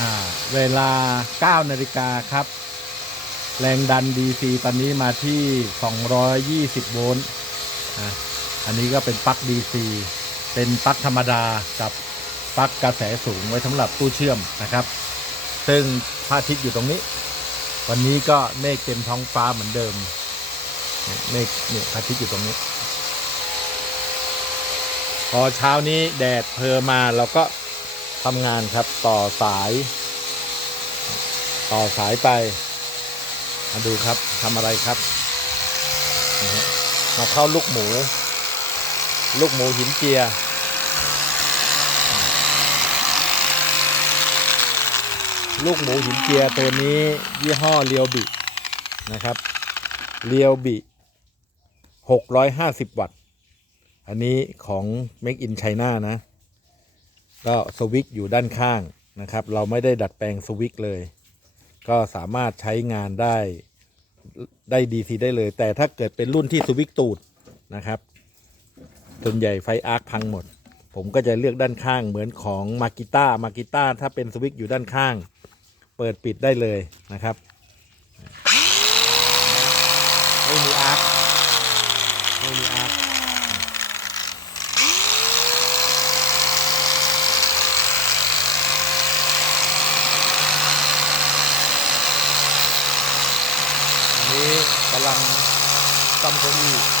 อ่าเวลา 9 นาฬิกาครับ แรงดัน DC ตอนนี้มาที่ 220 โวลต์อันนี้ก็เป็นปลั๊ก DC เป็นปลั๊กธรรมดากับปลั๊กกระแสสูงไว้สำหรับตู้เชื่อมนะครับ ซึ่งพระอาทิตย์อยู่ตรงนี้ วันนี้ก็เมฆเต็มท้องฟ้าเหมือนเดิมเนี่ยเมฆเนี่ยพระอาทิตย์อยู่ตรงนี้ พอเช้านี้แดดเพอมาเราก็ ทำงานครับต่อสาย ต่อสายไป มาดูครับทำอะไรครับ มาเข้าลูกหมู ลูกหมูหินเจียลูกหมูหินเจียตัวนี้ ยี่ห้อเรียวบินะครับเรียวบิ650 วัตต์ อันนี้ของ Make in China นะ ก็สวิตช์อยู่ด้านข้างนะครับ เราไม่ได้ดัดแปลงสวิตช์เลย ก็สามารถใช้งานได้ได้ดีทีได้เลย แต่ถ้าเกิดเป็นรุ่นที่สวิตช์ตูดนะครับส่วนใหญ่ไฟอาร์คพังหมด ผมก็จะเลือกด้านข้างเหมือนของมากิต้ามากิต้าถ้าเป็นสวิตช์อยู่ด้านข้าง เปิดปิดได้เลยนะครับไม่มีอาร์คไม่มีอาร์ค อันนี้ กำลังซ่อมเก้าอี้